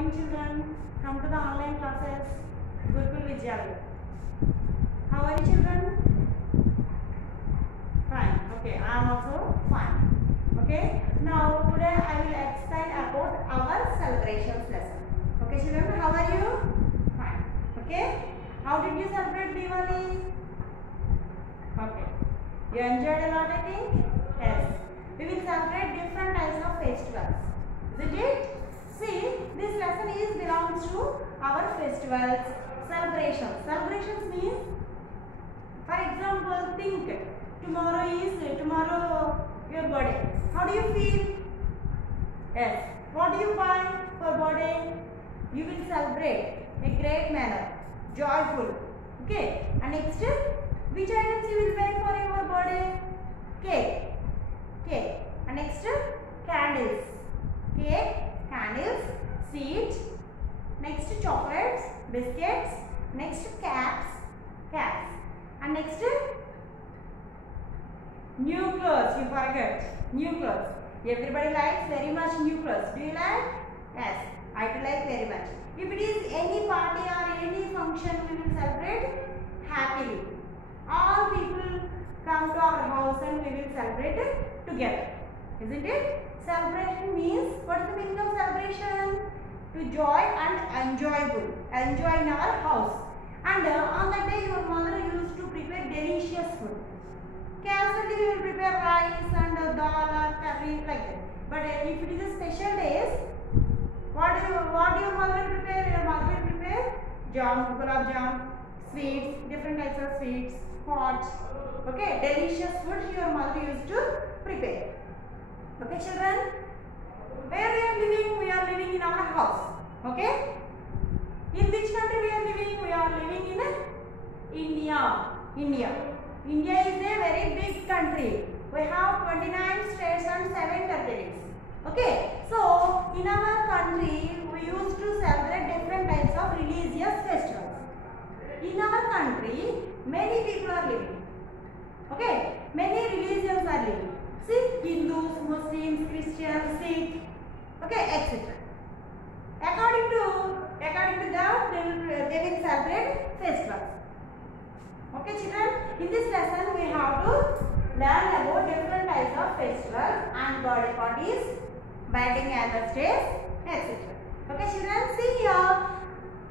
morning, children. Come to the online classes. Gurukul Vidyalaya. How are you, children? Fine. Okay, I am also fine. Okay. Now today I will explain about our celebrations lesson. Okay, children. How are you? Fine. Okay. How did you celebrate Diwali? Okay. You enjoyed a lot, I think. Yes. We will celebrate different types of festivals. Isn't it? See, this lesson belongs to our festivals, celebrations. Celebrations means, for example, think tomorrow your birthday. How do you feel? Yes. What do you buy for birthday? You will celebrate a great manner, joyful. Okay. And next, which items you will buy for your birthday? Cake. Cake. And next, candles. Cake, candles, sweet. Next, chocolates, biscuits. Next, caps. And next, new clothes. You forget. New clothes. Everybody likes very much new clothes. Do you like? Yes, I do like very much. If it is any party or any function, we will celebrate happily. All people come to our house and we will celebrate together. Isn't it? Celebration means, what is the meaning of celebration? To joy and enjoyable. Enjoy in our house. And on that day your mother used to prepare delicious food. Casually we will prepare rice and dal or curry like that. But if it is a special days, what do your mother prepare? Your mother will prepare jam, gulab jam, sweets, different types of sweets, hot. Okay, delicious food your mother used to prepare. Okay, children, where we are living? We are living in our house. Okay, in which country we are living? We are living in India. India is a very big country. We have 29 states and 7 territories. Okay, so in our country we used to celebrate different types of religious festivals. In our country many people are living. Okay, many religions are living. See, Hindus, Muslims, Christians, Sikh, okay, etc. According to that, they will celebrate festivals. Okay, children. In this lesson, we have to learn about different types of festivals and birthday parties, wedding anniversaries, etc. Okay, children. See here,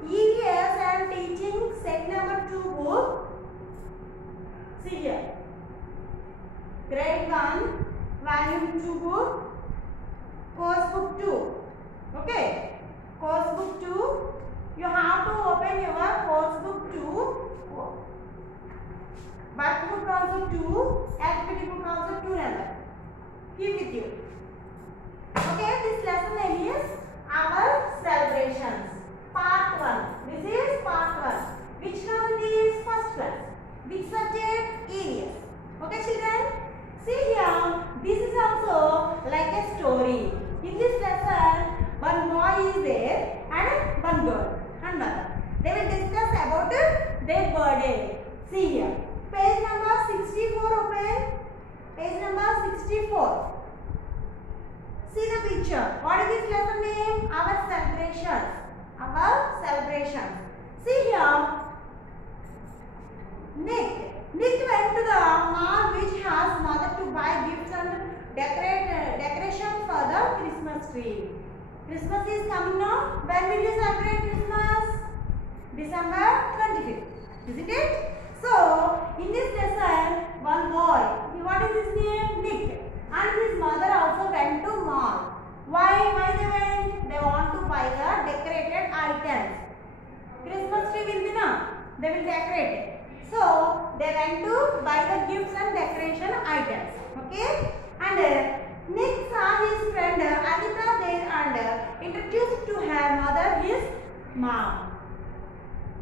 EVS I am teaching set number 2 book. See here. Grade 1, volume 2 book, course book 2. Okay, course book 2. You have to open your course book 2. Workbook also 2. Activity book also 2 number. Keep with you. Okay, this lesson name is our celebrations. Part 1. This is part 1. Which class it is? First class. Which subject? EVS. Okay, children. See here, this is also like a story. In this lesson, one boy is there and one girl and mother. They will discuss about their birthday. See here, page number 64 open. Page number 64. See the picture. What is this lesson name? Our celebrations. Our celebrations. See here, Nick went to the mall which has mother to buy gifts and decoration for the Christmas tree. Christmas is coming now. When will you celebrate Christmas? December 25th. Isn't it? So, in this lesson, one boy, what is his name? Nick. And his mother also went to mall. Why they went? They want to buy the decorated items. Christmas tree will be now. They will decorate it. So, they went to buy the gifts and decoration items. Okay? And Nick saw his friend Anita there and introduced to her mother his mom.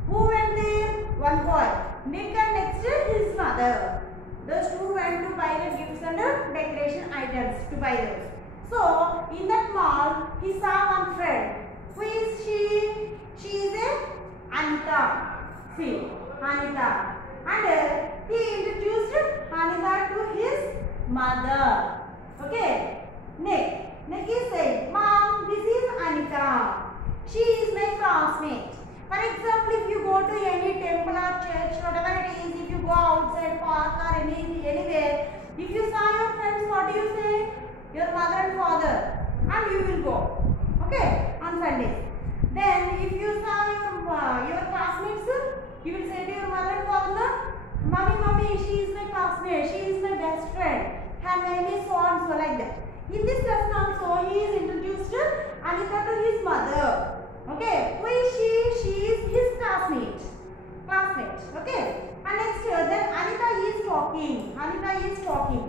Who went there? One boy. Nick and next his mother. Those two went to buy the gifts and decoration items to buy those. So, in that mall, he saw one friend. Who is she? She is Anita. See, Anita. And he introduced Anita to his mother. Okay. Nick is saying, Mom, this is Anita. She classmate. For example, if you go to any temple or church, whatever it is, if you go outside park or anywhere, if you saw your friends, what do you say? Your mother and father, and you will go. Okay, on Sundays. Then, if you saw your classmates, you will say to your mother and father, Mommy, she is my classmate, she is my best friend. Her name is so and so, like that. In this lesson also, he is introduced Anita to his mother. Okay, who is she? She is his classmate. Okay. And next, then Anita is talking.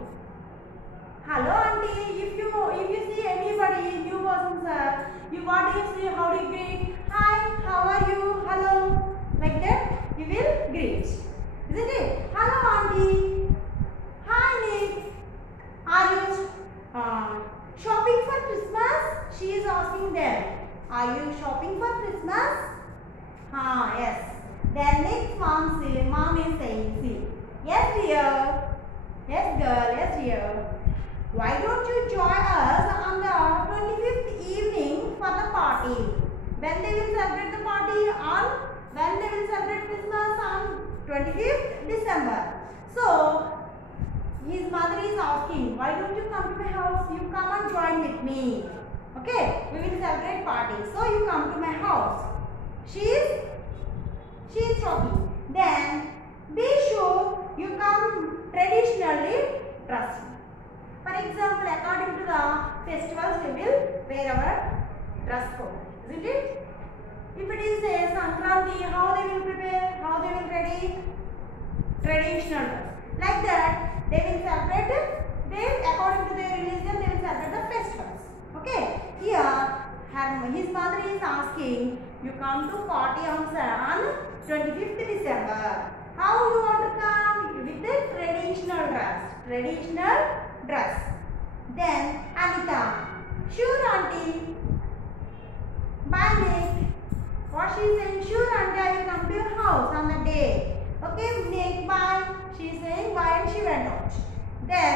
Hello, auntie. If you see anybody, new person, sir, what do you see? How do you greet? Hi, how are you? Hello, like that you will greet, isn't it? Hello, auntie. Hi, Nick. Are you shopping for Christmas? She is asking them. Are you shopping for Christmas? Yes. Then Nick's mom is saying, see, yes dear, yes girl, yes dear. Why don't you join us on the 25th evening for the party? When they will celebrate the party when they will celebrate Christmas on 25th December. So, his mother is asking, why don't you come to my house? You come and join with me. Okay, we will celebrate party. So, you come to my house. She is talking. Then, be sure you come traditionally dressed. For example, according to the festivals, we will wear our dress code, isn't it? If it is a Sankranti, how they will prepare, how they will ready? Traditional dress. Like that, they will celebrate, according to their religion, they will celebrate the festivals. Okay, here, his mother is asking, you come to party on 25th December. How you want to come? With the traditional dress. Then Anita, sure auntie. Bye Nick. What she is saying? Sure auntie, I will come to your house on the day. Okay Nick, bye. She is saying bye and she went out. Then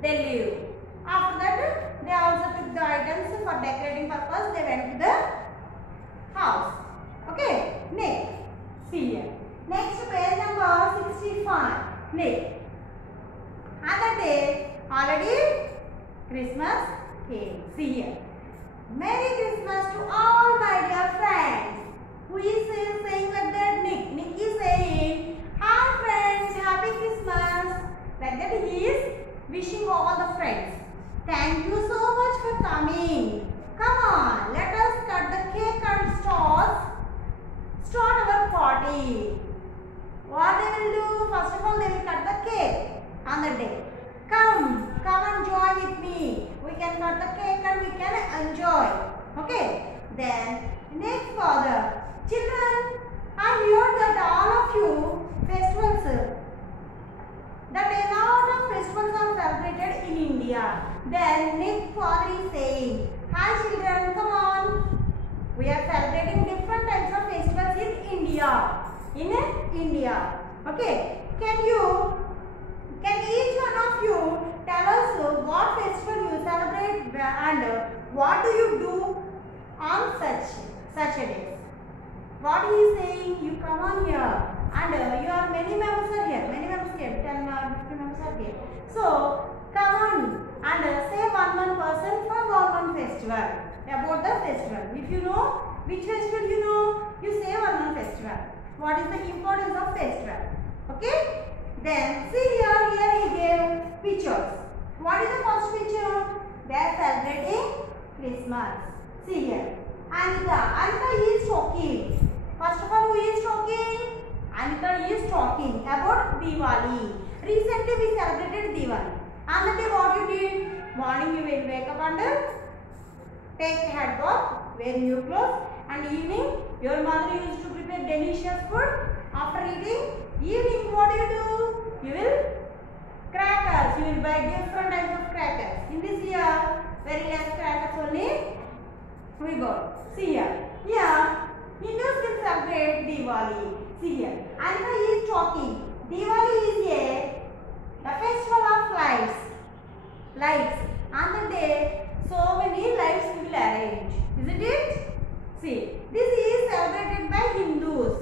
they leave. After that, they also took the items for decorating purpose. They went to the house. Okay, Nick. See here. Next page number 65. Nick. Other day, already Christmas came. See here. Merry Christmas to all my dear friends. Who is saying like that? Nick. Nick is saying, hi friends, happy Christmas. Like that he is wishing all the friends. Thank you so much for coming. Come on, let us cut the cake and start our party. What they will do? First of all, they will cut the cake on the day. Come and join with me. We can cut the cake and we can enjoy. Okay. Then next further, children, I heard that all of you festivals, that a lot of festivals are celebrated in India. Then Nick father is saying, hi children, come on. We are celebrating different types of festivals in India. Okay. Can each one of you tell us what festival you celebrate and what do you do on such a day? What he is saying, you come on here and many members are here. 10 or 15 members are here. So come on and say one person for one festival about the festival. If you know which festival you say one festival. What is the importance of festival? Okay. Then see here he gave pictures. What is the first picture? They are celebrating Christmas. See here. Anita is talking. First of all, who is talking? Anita is talking about Diwali. Recently we celebrated Diwali. On the day what you did? Morning you will wake up and take head bath, wear new clothes, and evening your mother used to prepare delicious food. After eating, evening what do? You will crackers. You will buy different types of crackers. In this year, very less crackers only we got. See here. Here, Hindus will celebrate Diwali. See here. Anita is talking. Diwali is the festival of lights. On the day, so many lights will arrange. Isn't it? See, this is celebrated by Hindus.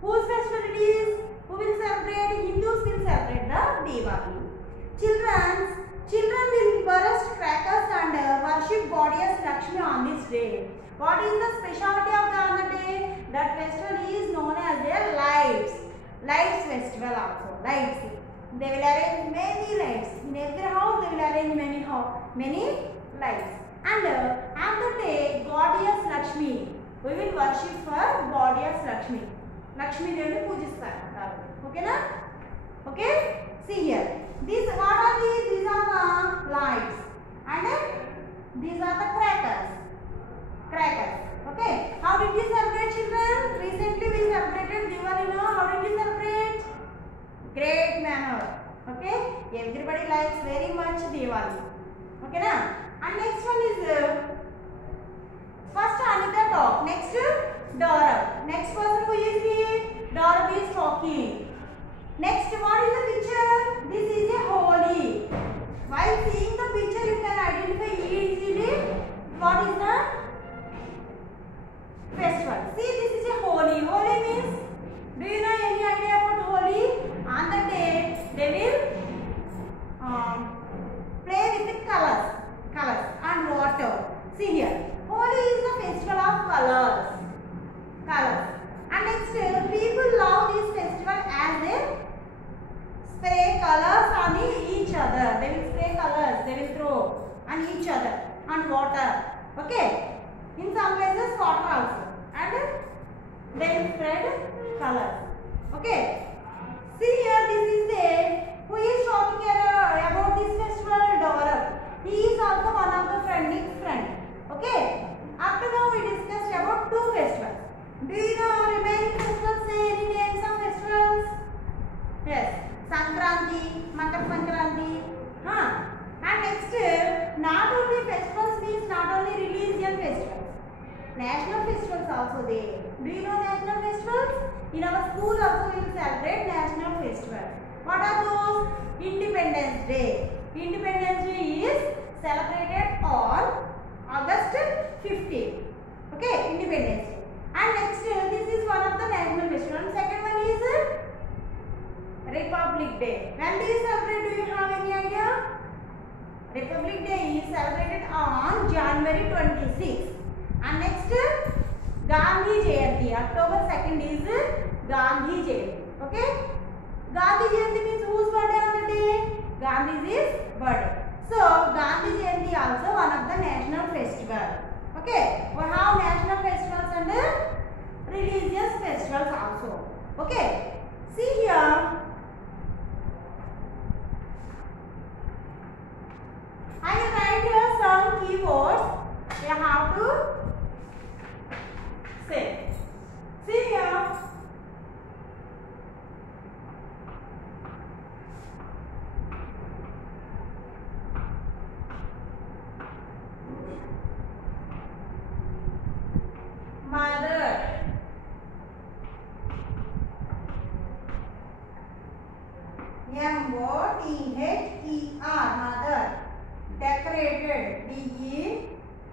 Whose festival it is? Who will celebrate? Hindus will celebrate the Diwali. Children will burst crackers and worship goddess Lakshmi on this day. What is the specialty of the day? That festival is known as a lights festival also. Lights. They will arrange many lights. In every house they will arrange many lights. And on the day, goddess Lakshmi. We will worship for goddess Lakshmi. Lakshmi Devi pujistar. Okay na? Okay? See here. What are these? These are the lights. And these are the crackers. Okay? How did you celebrate, children? Recently we celebrated Diwali. No? How did you celebrate? Great manner. Okay? Everybody likes very much Diwali. Okay na? And next one is first Anita talk. Next Dora. Next person who is here? Dora is talking. Next, what is the picture? This is a Holi. While seeing the picture, you can identify easily what is the festival. See, this is a Holi. Holi means, do you know any idea about Holi? On the day, they will play with colors and water. See here, Holi is the festival of colors. And next, people love this festival as they spray colors on each other. They will spray colors. They will throw on each other and water. Okay. In some places, water also. And they will spread colors. Okay. See here, this is the who is talking here about this festival? Dora. He is also one of the Nick's friend. Okay. Up to now, we discussed about two festivals. Do you know remaining festivals? Say any names of festivals? Yes. Sankranti, Makar Sankranti. And next, not only festivals means not only religion festivals. National festivals also there. Do you know national festivals? In our school also we will celebrate national festivals. What are those? Independence Day. Independence Day is celebrated on August 15th. Okay, Independence Day. And next, this is one of the national festivals. Second one is Republic Day. When do you celebrate? Do you have any idea? Republic Day is celebrated on January 26th. And next, Gandhi Jayanti. October 2nd is Gandhi Jayanti. Okay? Gandhi Jayanti means whose birthday on the day? Gandhi's birthday. So, Gandhi Jayanti also one of the national festivals. Okay? We have national festivals and religious festivals also. Okay? See here. I will write here some keywords. You have to say. See here. Mother. M-O-T-H-E-R. Mother. Decorated. D-E-C-O-R-A-T-I-O-N-S.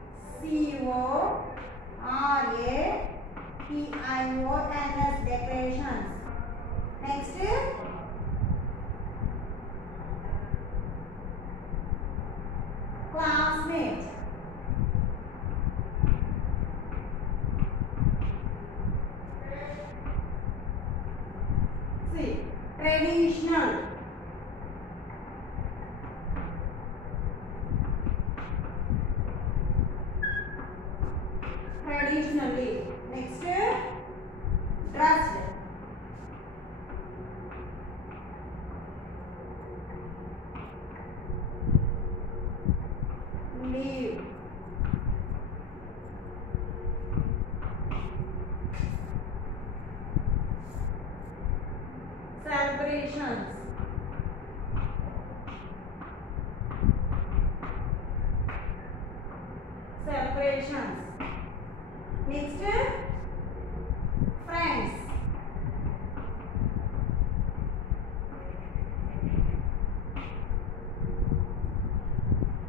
Decorations. Next. Classmate. See. Traditional. Traditionally. Next, dressed. Leave. Celebrations. Celebrations. Next, friends.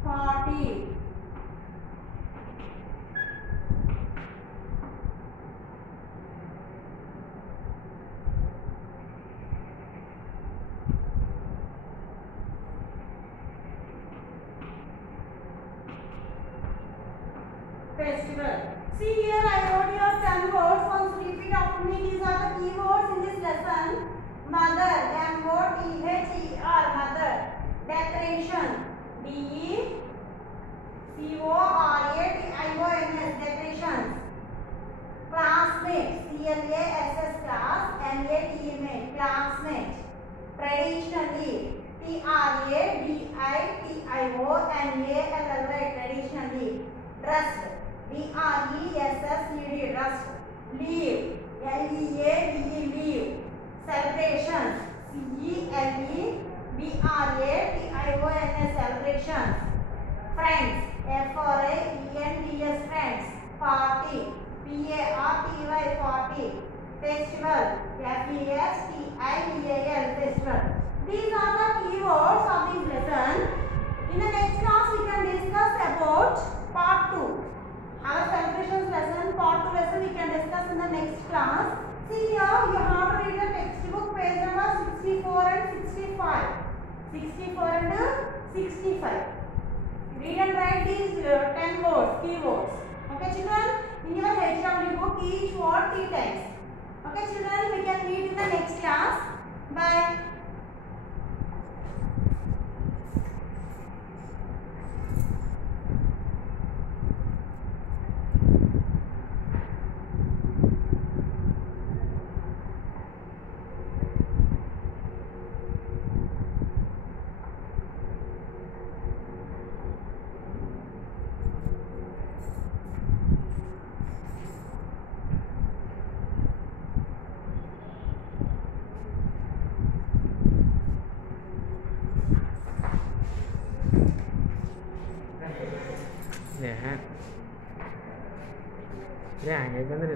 Party. Festival. See here, I wrote here 10 words. Once repeat after me. These are the key words in this lesson. Mother, M-O-T-H-E-R, mother. Decoration, D-E-C-O-R-A-T-I-O-N-S, decorations. Classmate, C-L-A-S-S, class, M-A-T-E-mate, classmate. Traditionally, T-R-A-D-I-T-I-O-N-A-L-L-Y, traditionally. Dressed, D-R-E-S-S-E-D, dressed. Leave, L-E-A-V-E, leave. Celebrations, C-E-L-E-B-R-A-T-I-O-N-S, celebrations. Friends, F-R-A-E-N-D-S, friends. Party, P-A-R-T-Y, party. Festival, F-E-S-T-I-V-A-L, festival. These are the keywords of this lesson. In the next class, we can discuss about part 2. Our celebrations lesson, part 2 lesson we can discuss in the next class. See here, you have to read the textbook page number 64 and 65. 64 and 65. Read and write these 10 words, keywords. Okay children, in your HW book each word 3 times. Okay children, we can meet in the next class. Bye. Dạ. Dạ, ngày bên đó.